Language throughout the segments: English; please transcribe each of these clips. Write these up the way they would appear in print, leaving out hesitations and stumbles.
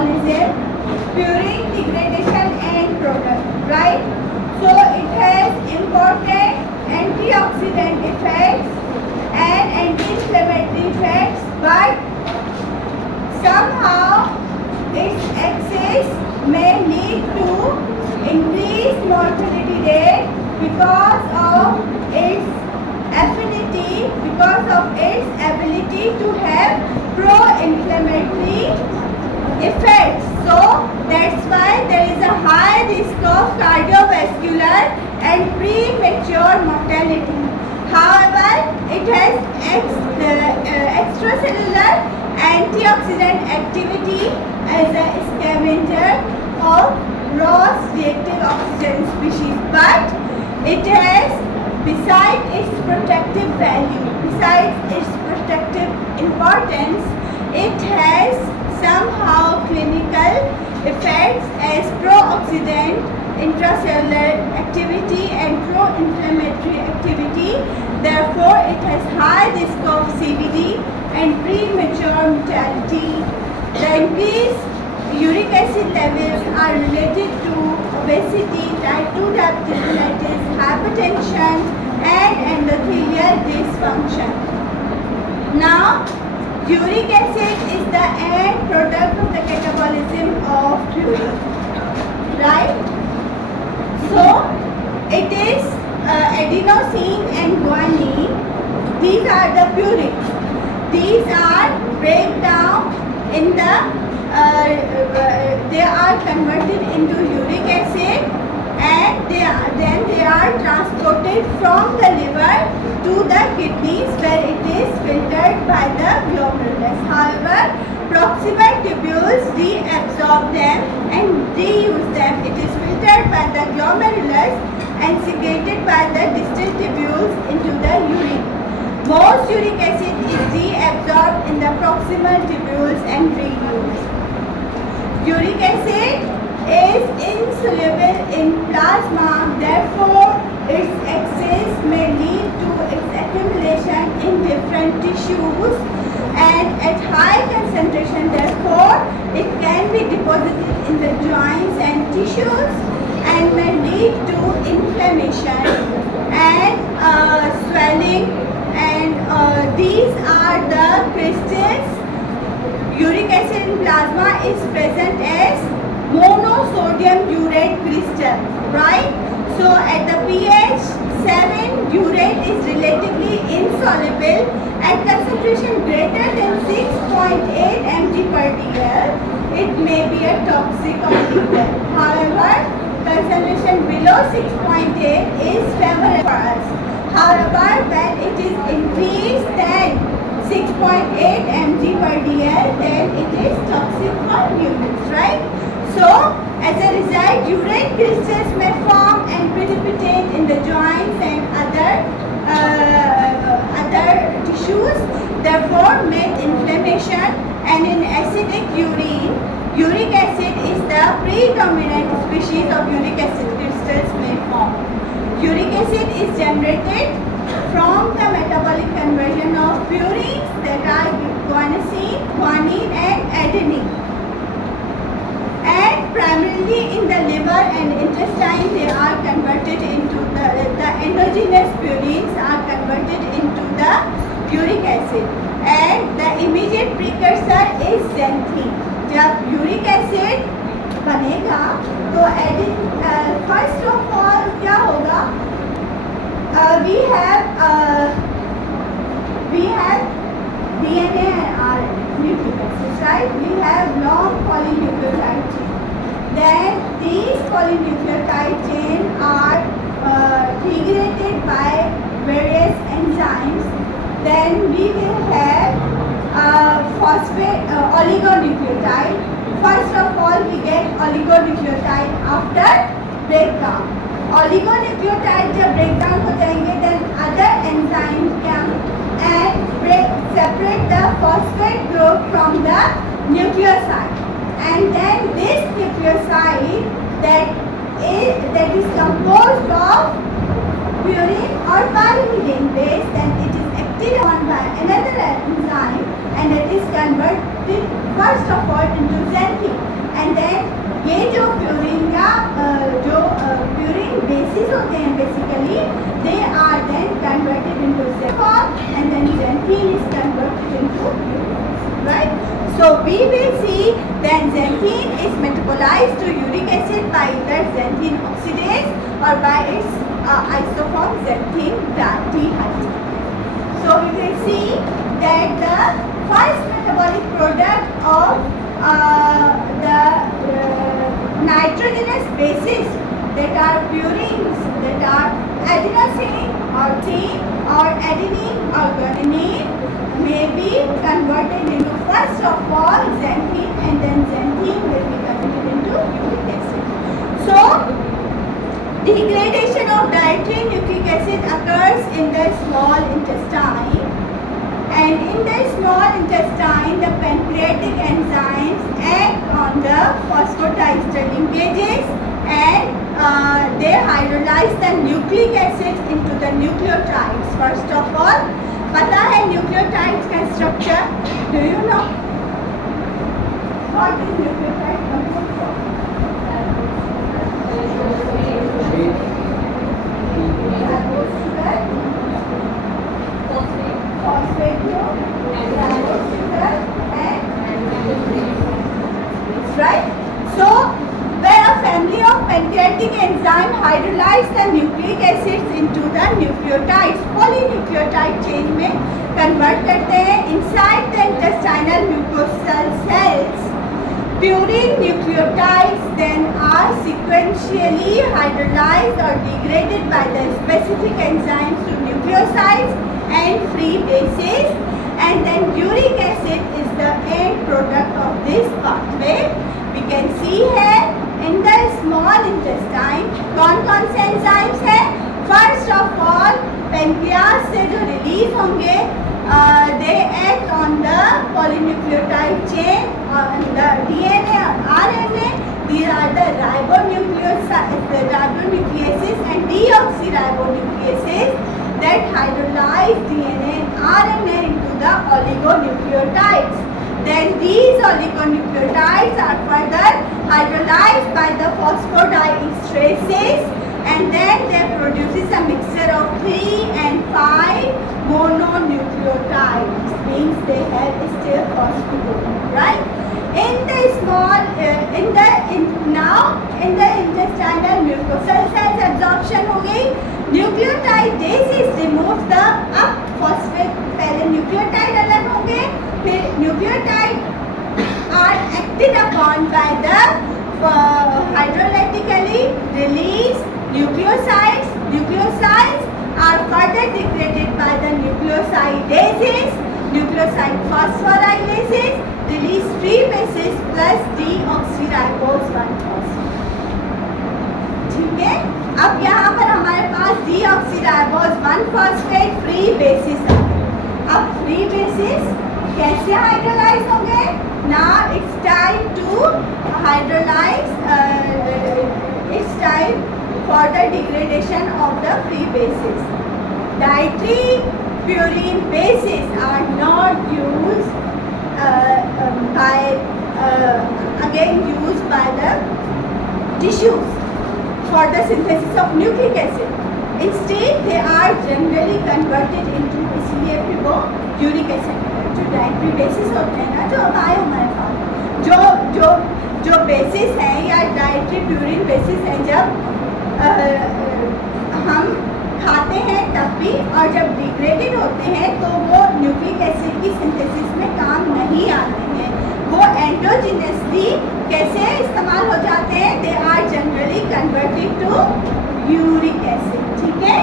metabolism, purine degradation and product, right? So it has important antioxidant effects and anti-inflammatory effects, but somehow its excess may lead to increased mortality rate because of its affinity, because of its ability to have pro-inflammatory effects. So that's why there is a high risk of cardiovascular and premature mortality. However, it has extracellular antioxidant activity as a scavenger of Ross reactive oxygen species, but it has, besides its protective value, besides its protective importance, it has somehow clinical effects as pro-oxidant, intracellular activity and pro-inflammatory activity. Therefore, it has high risk of CVD and premature mortality. The increased uric acid levels are related to obesity, type 2 diabetes, hypertension and endothelial dysfunction. Now, uric acid is the end product of the catabolism of purine, right? So, it is adenosine and guanine. These are the purines. These are breakdown in the they are converted into uric acid and then they are transported from the liver to the kidneys where it is filtered by the glomerulus. However, proximal tubules reabsorb them and reuse them. It is filtered by the glomerulus and secreted by the distal tubules into the urine. Most uric acid is reabsorbed in the proximal tubules and reused. Uric acid is insoluble in plasma, therefore its excess may lead to its accumulation in different tissues and at high concentration, therefore it can be deposited in the joints and tissues and may lead to inflammation and swelling, and these are the crystals. Uric acid in plasma is present as monosodium urate crystal, right? So at the pH 7, urate is relatively insoluble at concentration greater than 6.8 mg per dl. It may be a toxic or lethal. However, concentration below 6.8 is favorable for us. However, when it is increased than 6.8 mg per dl, then it is toxic for humans, right? So, as a result, urate crystals may form and precipitate in the joints and other tissues, therefore make inflammation, and in acidic urine, uric acid is the predominant species of uric acid crystals may form. Uric acid is generated from the metabolic conversion of purines that are guanosine, guanine and adenine. And primarily in the liver and intestine they are converted into the endogenous purines are converted into the uric acid. And the immediate precursor is xanthine. जब uric acid बनेगा तो first of all क्या होगा? We have DNA and RNA nucleic acids, right? We have long polynucleotide chain. Then these polynucleotide chain are degradated by various enzymes. Then we will have phosphate oligonucleotide. First of all, we get oligonucleotide after breakdown. Oligonucleotide जब breakdown हो जाएंगे, then other enzymes come and separate the phosphate group from the nucleoside, and then this nucleoside that is composed of purine or pyrimidine base, then it is acted on by another enzyme and it is converted first of all into xanthine. होते हैं basically, they are then converted into form and then xanthine is converted into uric, right? So we will see then xanthine is metabolized to uric acid by either xanthine oxidase or by its isoform xanthine dihydrate. So we will see that the first metabolic product of the nitrogenous bases that are purines, that are adenosine or thene or adenine or guanine may be converted into first of all xanthine, and then xanthine will be converted into uric acid. So degradation of dietary nucleic acid occurs in the small intestine, and in the small intestine the pancreatic enzymes act on the phosphodiester linkages and they hydrolyze the nucleic acids into the nucleotides. First of all, पता है nucleotides का structure? Do you know what is nucleotide? Right? So, where a family of pancreatic enzyme hydrolyze the nucleic acids into the nucleotides, polynucleotide chain में convert करते हैं inside the intestinal mucosal cells. Purine nucleotides then are sequentially hydrolyzed or degraded by the specific enzymes to nucleosides and free bases, and then uric acid is the end product of this pathway. We can see here in the small intestine कौन कौन से enzymes हैं? First of all, pancreas से जो release होंगे, they act on the polynucleotide chain on the DNA or RNA. These are the ribonucleases and deoxyribonucleases that hydrolyze DNA and RNA into the oligonucleotides. Then these oligonucleotides are further hydrolyzed by the phosphodiesterases, and then they produces a mixture of 3 and 5 mononucleotides, means they have still phosphatidylate, right? In the small, now in the intestinal mucosal cells absorption हो गई, nucleotidases removes the up phosphate, पहले nucleotide अलग होंगे, फिर nucleotide are acted upon by the hydrolytically released nucleosides. Nucleosides are further degraded by the nucleosidases, nucleoside phosphorylases, release free bases plus deoxyribose 1-phosphate. ठीक है, अब यहाँ पर हमारे पास deoxyribose 1-phosphate free bases है. अब free bases कैसे hydrolyze होंगे? Now it's time to hydrolyze. It's time for the degradation of the free bases. Dietary purine bases are not used used by the tissues for the synthesis of nucleic acid. Instead, they are generally converted into, इसलिए फिर वो uric acid जो dietary bases होते हैं ना, जो अब आए हमारे पास, जो bases हैं या dietary purine bases हैं, जब हम खाते हैं तब भी, और जब डिग्रेडेड होते हैं तो वो न्यूक्लिक एसिड की सिंथेसिस में काम नहीं आते हैं, वो एंडोजिनसली कैसे इस्तेमाल हो जाते हैं? They are generally converted to uric acid. ठीक है,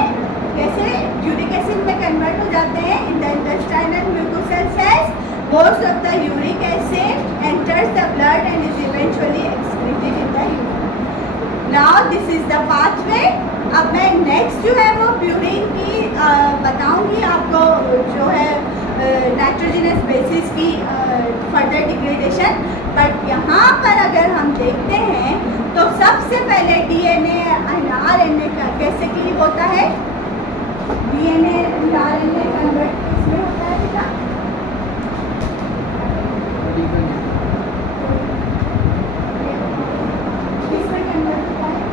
कैसे यूरिक एसिड में कन्वर्ट हो जाते हैं? In the intestinal mucosal cells most of the uric acid enters the blood and is eventually excreted in the urine. Now this is the pathway. अब मैं next जो है वो प्यूरिन की बताऊंगी आपको, जो है नाइट्रोजनस बेसिस की फर्दर डिग्रेडेशन. बट यहाँ पर अगर हम देखते हैं तो सबसे पहले डीएनए एंड आरएनए का कैसे क्लीव होता है? डीएनए एंड आरएनए कन्वर्ट किसमें होता है बेटा? किसमें कन्वर्ट होता है?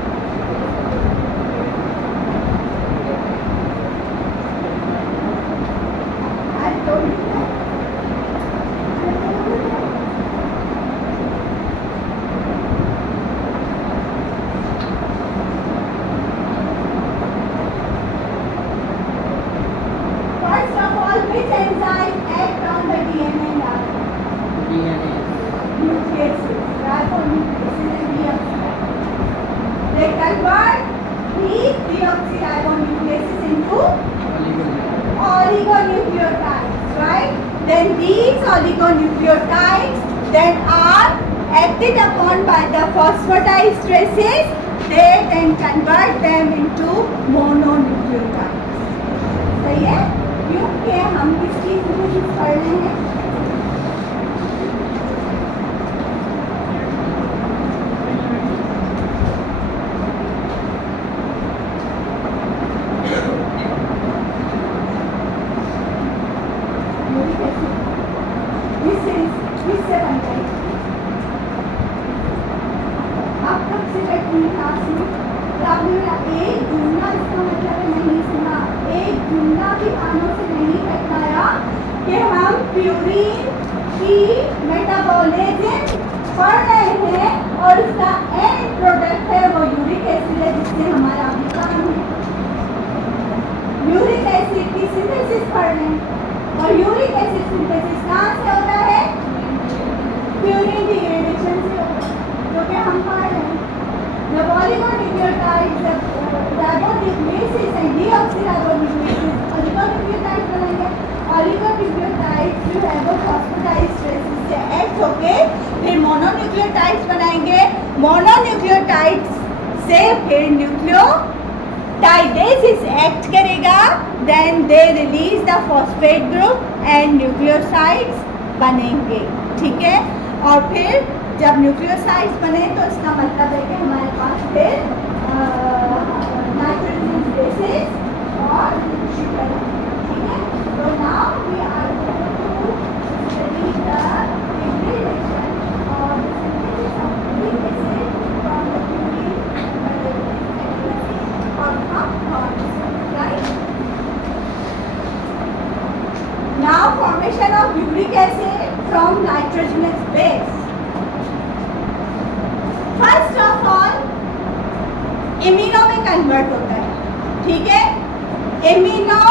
convert these deoxyribonucleases into oligonucleotides, right? Then these oligonucleotides then are acted upon by the phosphatidylesterases. They then convert them into mononucleotides. सही है? क्योंकि हम किस चीज में यूज कर रहे हैं? प्यूरिन की मेटाबॉलिज्म पढ़ रहे हैं और उसका एंड प्रोडक्ट है वो यूरिक एसिड है, जिससे हमारा भी काम है। यूरिक एसिड की सिंथेसिस पढ़ रहे हैं और यूरिक एसिड सिंथेसिस कहाँ से होता है? प्यूरिन डिग्रेडेशन से होता है, जो कि हम पढ़ रहे हैं। जब oligonucleotides ribonucleases and deoxyribonucleases oligonucleotides बनेंगे। oligonucleotides जो है वो phosphatidylesterases से एक्ट होके फिर मोनोन्यूक्लियोटाइड्स बनाएंगे। मोनोन्यूक्लियोटाइड्स से फिर न्यूक्लियोटाइडेसिस एक्ट करेगा, then they release the phosphate group and nucleosides बनेंगे। ठीक है, और फिर जब न्यूक्लियोसाइड्स बने तो इसका मतलब है कि हमारे पास फिर नाइट्रोजन बेसिस और शुगर। ठीक है, तो now we are going to study the integration और synthesis of uric acid from the purine और from corns, right? Now formation of uric acid from nitrogenous base. First of all imino में convert होता है। ठीक है, imino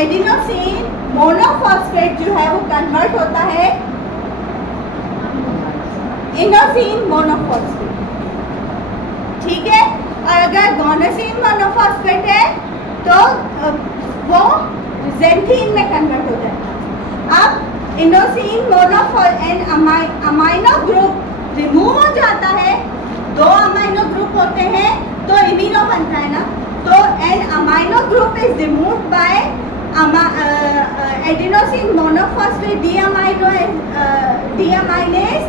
adenosine monophosphate जो है वो कन्वर्ट होता है इनोसिन मोनोफॉस्फेट। ठीक है, और अगर गोनोसिन मोनोफॉस्फेट है तो वो ज़ैंथीन में कन्वर्ट हो जाएगा। अब inosine monophosphate amino group remove हो जाता है, दो अमाइनो ग्रुप होते हैं तो इमिनो बनता है ना, तो an amino group is removed by adenosine monophosphate deaminase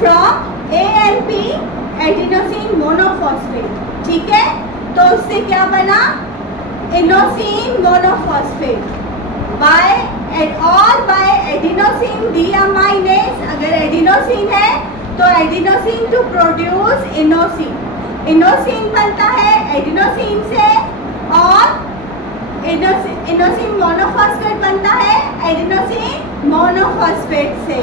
from ANP adenosine monophosphate. ठीक है, तो उससे क्या बना? Inosine monophosphate by adenosine deaminase. अगर एडिनोसिन है तो adenosine to produce inosine, inosine बनता है एडिनोसिन से, और इनोसिन मोनोफॉस्फेट बनता है एडिनोसिन मोनोफॉस्फेट से।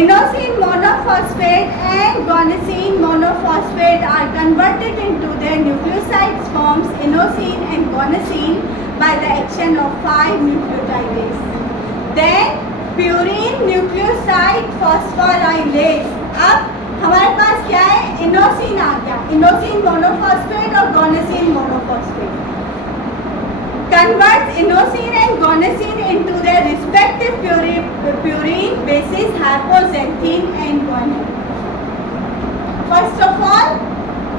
Inosine monophosphate and guanosine monophosphate are converted into their nucleosides forms inosine and guanosine by the action of 5 nucleotidases. Then purine nucleoside phosphorylase। अब हमारे पास क्या है? इनोसिन आ गया, इनोसिन मोनोफॉस्फेट और guanosine monophosphate converts inosine and guanosine into their respective purine bases hypoxanthine and guanine। First of all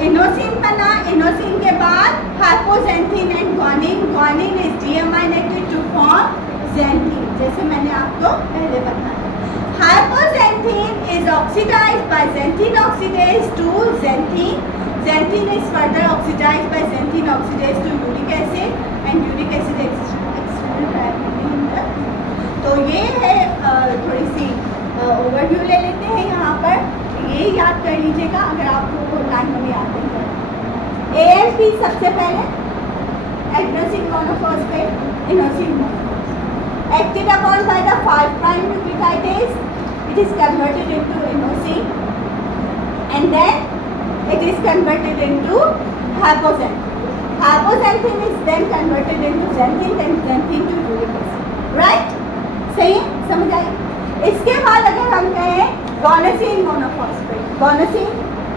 inosine बना, inosine के बाद hypoxanthine and guanine, guanine is deaminated to form xanthine, जैसे मैंने आपको पहले बताया। Hypoxanthine is oxidised by xanthine oxidase to xanthine, xanthine is further oxidised by xanthine oxidase to uric acid and uric acid तो ये है थोड़ी सी ओवरव्यू ले लेते हैं यहाँ पर, ये याद कर लीजिएगा अगर आपको लाइन में याद नहीं है। ANP सबसे पहले adenosine monophosphate inosine monophosphate acted upon by the 5' nucleotidase, it is converted into inosine and then it is converted into hypoxanthine. Hypoxanthine is then converted into xanthine, then xanthine to uric acid, right? सही समझ आई? इसके बाद अगर हम कहें guanosine monophosphate, guanosine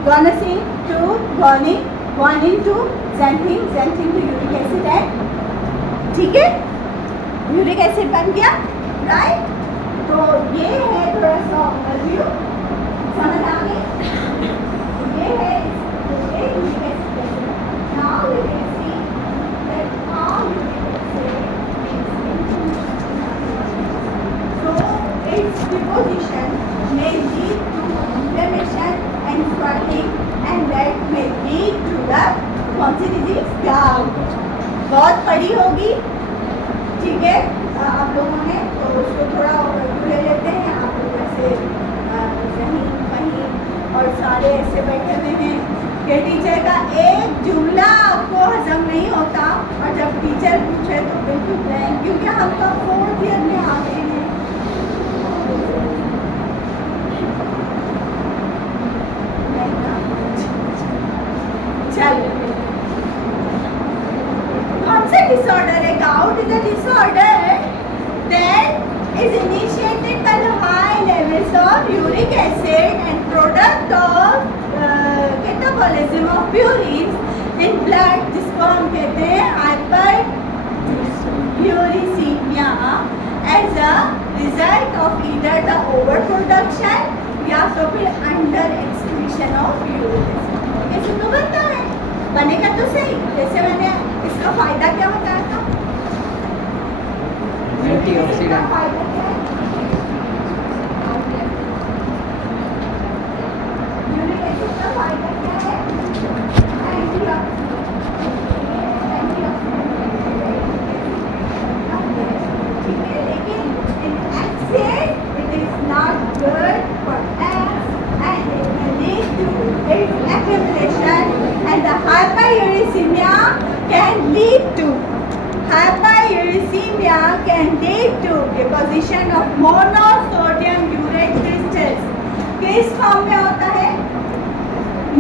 guanosine to guanine, guanine to xanthine, xanthine to uric acid है, ठीक है, यूरिक एसिड बन गया, राइट। तो ये है थोड़ा सा ओवरव्यू, समझ आ गई, ये है uric acid. Now we can see that how uric acid so its deposition may lead to inflammation and swelling and that may lead to the कौन सी डिजीज, gout। बहुत पढ़ी होगी, ठीक है आप लोगों ने, तो उसको थोड़ा ओवरव्यू ले लेते हैं। आप लोग ऐसे कहीं कहीं और सारे ऐसे बैठे हुए हैं कि टीचर का एक जुमला आपको हजम नहीं होता, और जब टीचर पूछे तो बिल्कुल ब्लैंक, क्योंकि हम तो 4th ईयर में आ गए हैं। चलो, कौन सा डिसऑर्डर है? Gout is a disorder that is initiated by the high levels of uric acid and product of catabolism of purines in blood, जिसको हम कहते हैं hyperuricemia as a result of either the overproduction या तो फिर under excretion of uric acid। ऐसे तो बनता है, बनेगा तो सही। जैसे मैंने इसका फायदा क्या बताया था, एंटीऑक्सीडेंट, फायदा क्या है, यूरिक एसिड का फायदा क्या है, ठीक है, लेकिन in excess it is not good for us and it may lead to its accumulation and the hyperuricemia can lead to deposition of monosodium urate crystals। किस फॉर्म में होता है?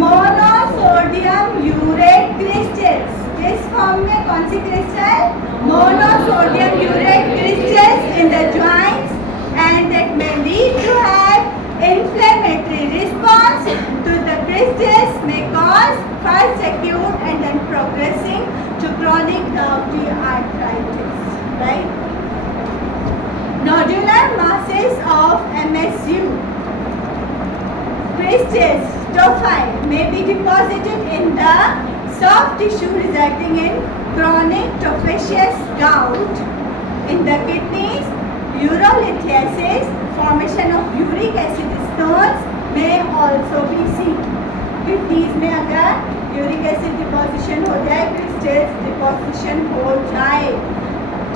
Monosodium urate crystals. किस फॉर्म में? कौन सी crystal? Monosodium urate crystals in the joints and that may lead to have inflammatory response to the crystals, may cause first acute and then progressing to chronic gouty arthritis, right? Nodular masses of MSU crystals, tophi, may be deposited in the soft tissue resulting in chronic tophaceous gout in the kidneys, urolithiasis, formation of uric acid stones may also be seen। Kidneys में अगर uric acid deposition हो जाए, crystals deposition हो जाए,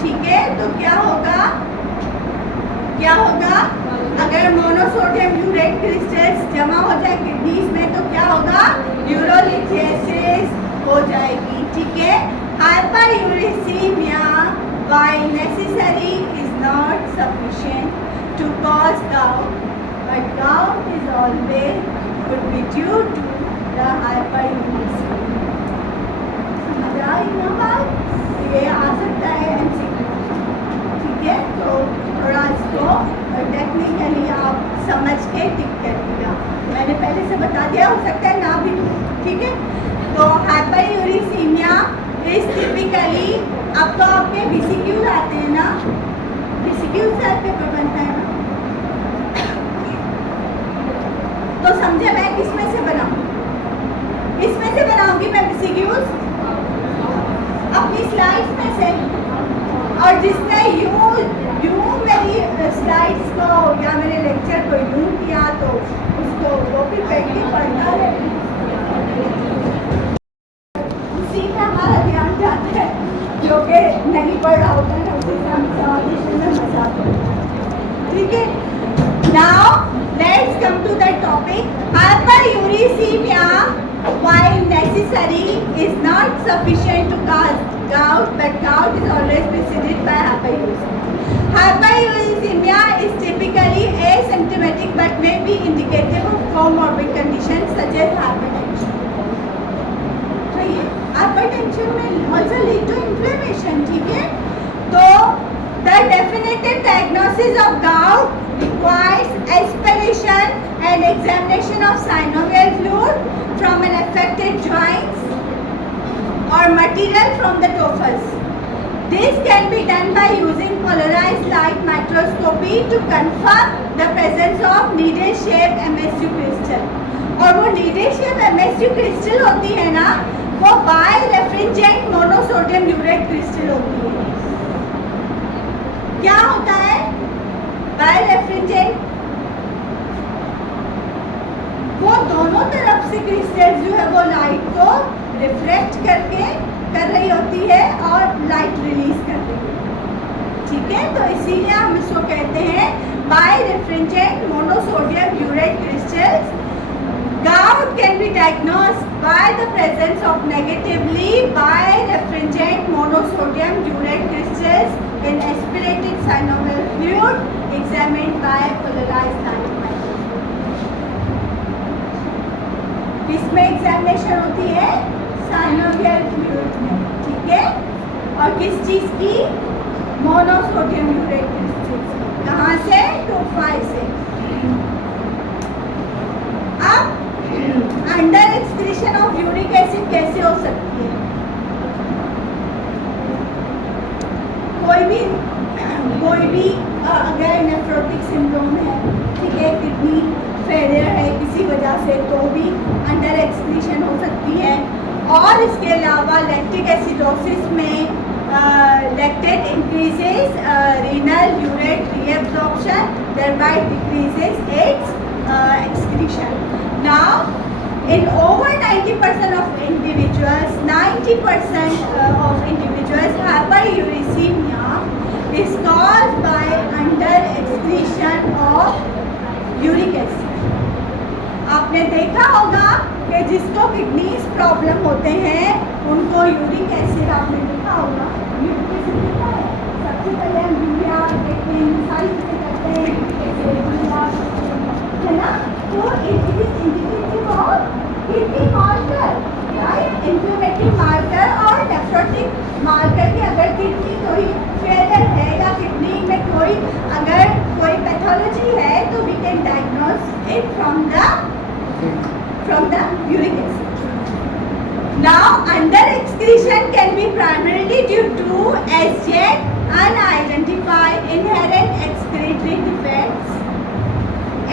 ठीक है, तो क्या होगा, क्या होगा? अगर मोनोसोडियम यूरेट क्रिस्टल्स जमा हो जाए किडनीज में तो क्या होगा? यूरोलिथियासिस हो जाएगी, ठीक है। Hyperuricemia while necessary is not sufficient to cause gout, but gout is always could be due to the hyperuricemia। समझ आई ना बात? ये आ सकता है MCQ, ठीक है, तो थोड़ा इसको टेक्निकली आप समझ के टिक करिएगा। मैंने पहले से बता दिया, हो सकता है ना भी, ठीक है। तो हाइपरयूरिसीमिया इस टिपिकली, अब तो आपके BCQs आते हैं ना, BCQs से पेपर बनता है ना, तो समझे मैं किसमें से बनाऊं? इसमें से बनाऊंगी मैं BCQs अपनी स्लाइड्स में से, और जिसने यूं मेरी स्लाइड्स को या मेरे लेक्चर को यूं किया तो उसको वो भी पेंटिंग पढ़ता है, उसी में हमारा ध्यान जाता है, जो कि नहीं पढ़ रहा होता है ना, उसी से हम सॉल्यूशन में मजा आता है, ठीक है। Now let's come to the topic. Hyperuricaemia while necessary is not sufficient to cause gout, but gout is always preceded by hyperuricemia। Hyperuricemia is typically asymptomatic but may be indicative of comorbid conditions such as hypertension। तो ये hypertension में also lead to inflammation, ठीक है। तो the definitive diagnosis of gout requires aspiration and examination of synovial fluid from an affected joints or material from the tophus. This can be done by using polarized light microscopy to confirm the presence of needle shaped MSU crystal. और वो needle shaped MSU crystal होती है ना, वो बायरेफ्रिंजेंट monosodium urate crystal होती है। क्या होता है बायरेफ्रिंजेंट? वो दोनों तरफ से क्रिस्टल जो है वो लाइट को रिफ्लेक्ट करके कर रही होती है और लाइट रिलीज कर रही है, ठीक है। तो इसीलिए हम इसको कहते हैं birefringent monosodium urate crystals. Gout can be diagnosed by the presence of negatively birefringent monosodium urate crystals in aspirated synovial fluid examined by polarized light microscope. किसमें एग्जामिनेशन होती है? synovial fluid में, ठीक है। और किस चीज की? Monosodium urate crystals. कहाँ से? टोफाई से। अब under excretion of uric acid कैसे हो सकती है? कोई भी अगर नेफ्रोटिक सिंड्रोम है, ठीक है, किडनी फेलियर है किसी वजह से, तो भी अंडर एक्सक्रीशन हो सकती है। और इसके अलावा लैक्टिक एसिडोसिस में lactate increases renal urate reabsorption, thereby decreases its excretion. Now, in over 90% of individuals, 90% of individuals, hyperuricemia is caused by under excretion of uric acid. आपने देखा होगा कि जिसको किडनीज प्रॉब्लम होते हैं उनको यूरिक एसिड, आपने देखा होगा यूरिक एसिड देखा है। सबसे पहले हम यूरिया देखते हैं, सारी चीज़ें करते हैं, है ना। तो it is indicative of kidney marker, right, inflammatory marker और नेफ्रोटिक मार्कर की अगर किडनी कोई फेलियर है या किडनी में कोई अगर कोई पैथोलॉजी है तो we can diagnose it from the uric acid. Now, under excretion can be primarily due to as yet unidentified inherent excretory defects.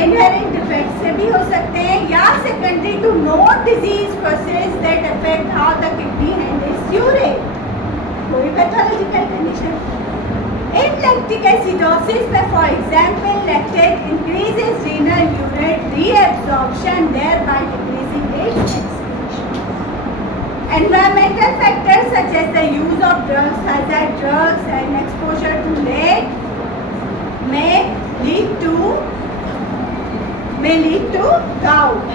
Inherent defects से भी हो सकते हैं या secondary to known disease process that affect how the kidney handles urine. कोई pathological condition. In lactic acidosis में for example lactate increases renal urate reabsorption, thereby decreasing its excretion. Environmental factors such as the use of drugs, hazard drugs and exposure to lead may lead to gout.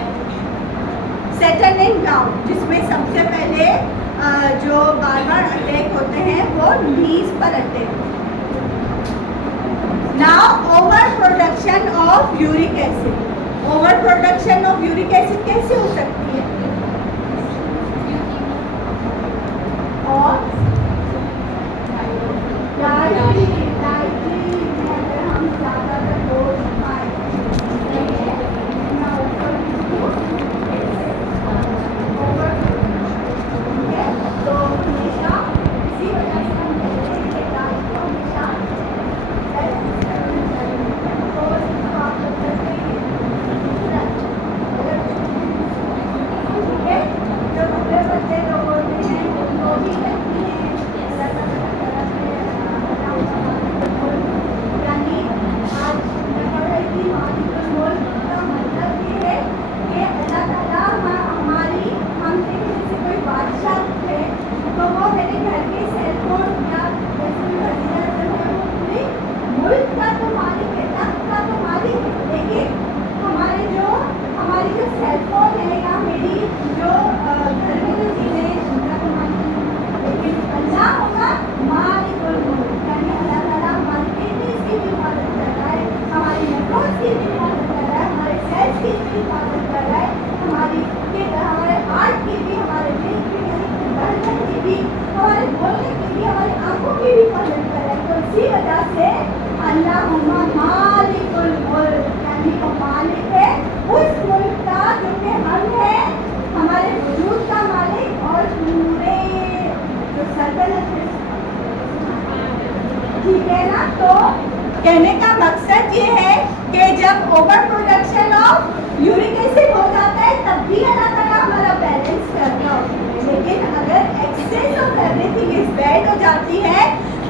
Saturnin gout, जिसमें सबसे पहले जो बार attack होते हैं वो नीज पर attack होते हैं। Now, overproduction of uric acid. Overproduction of uric acid कैसे हो सकती है? और डायट्री में अगर हम ज़्यादातर डोज खाएं तो हमेशा इसी वजह से हम कहते हैं कि डाइट को हमेशा इसी वजह से अल्लाहुम्मा मालिकुल तो कहने का मकसद ये है कि जब over production of uric acid हो जाता है तब भी अल्लाह ताला हमारा बैलेंस करता है, लेकिन अगर excess of everything is bad हो जाती है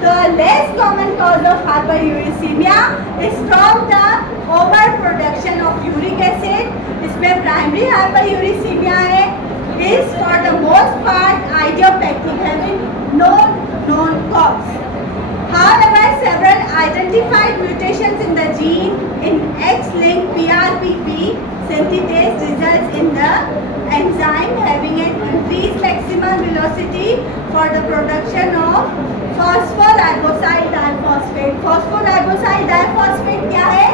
तो less common cause of hyperuricaemia is from the over production of uric acid. इसमें प्राइमरी हाइपरयूरिसीमिया है is for the most part idiopathic, having no known cause. However, several identified mutations in the gene in X-linked PRPP synthetase results in the enzyme having an increased maximal velocity for the production of phosphoriboside diphosphate. Phosphoriboside diphosphate क्या है?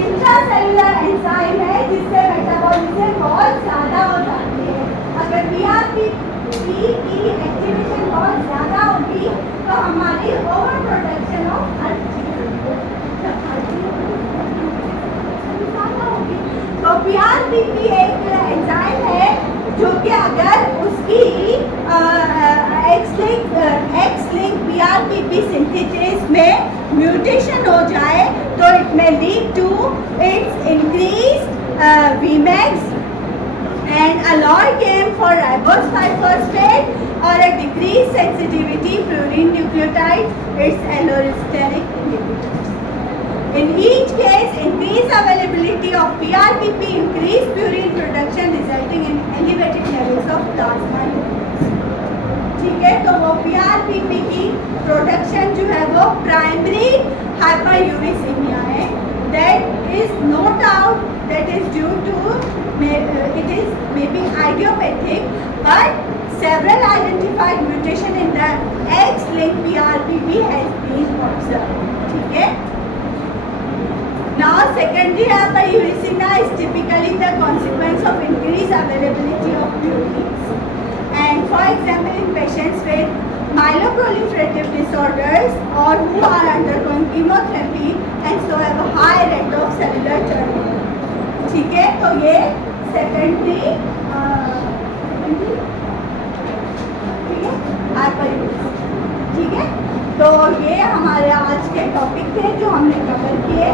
Intracellular enzyme है जिससे metabolism बहुत ज़्यादा हो जाती है। अगर PRPP की एक्टिवेशन बहुत ज़्यादा होगी तो हमारी ओवर प्रोडक्शन ऑफ हर चीज़ होगी। तो PRPP एक एंजाइम है जो कि अगर उसकी X-linked PRPP सिंथेसिस में म्यूटेशन हो जाए तो इट में lead to its increased Vmax and alloy gain for ribose 5-phosphate or a decreased sensitivity purine nucleotide, its allosteric inhibitors. In each case, increased availability of PRPP increased purine production resulting in elevated levels of plasma urines. ठीक है, तो वो PRPP की production जो है वो primary hyperuricaemia है। That is no doubt that is due to it is maybe idiopathic, but several identified mutation in the X-linked PRPP has been observed. ठीक है। Now secondary hyperuricemia is typically the consequence of increased availability of purines. And for example, in patients with myeloproliferative disorders or who are undergoing chemotherapy and so have a high rate of cellular turnover. ठीक है, तो ये secondary ठीक है hyperuricemia. ठीक है, तो ये हमारे आज के टॉपिक थे जो हमने कवर किए।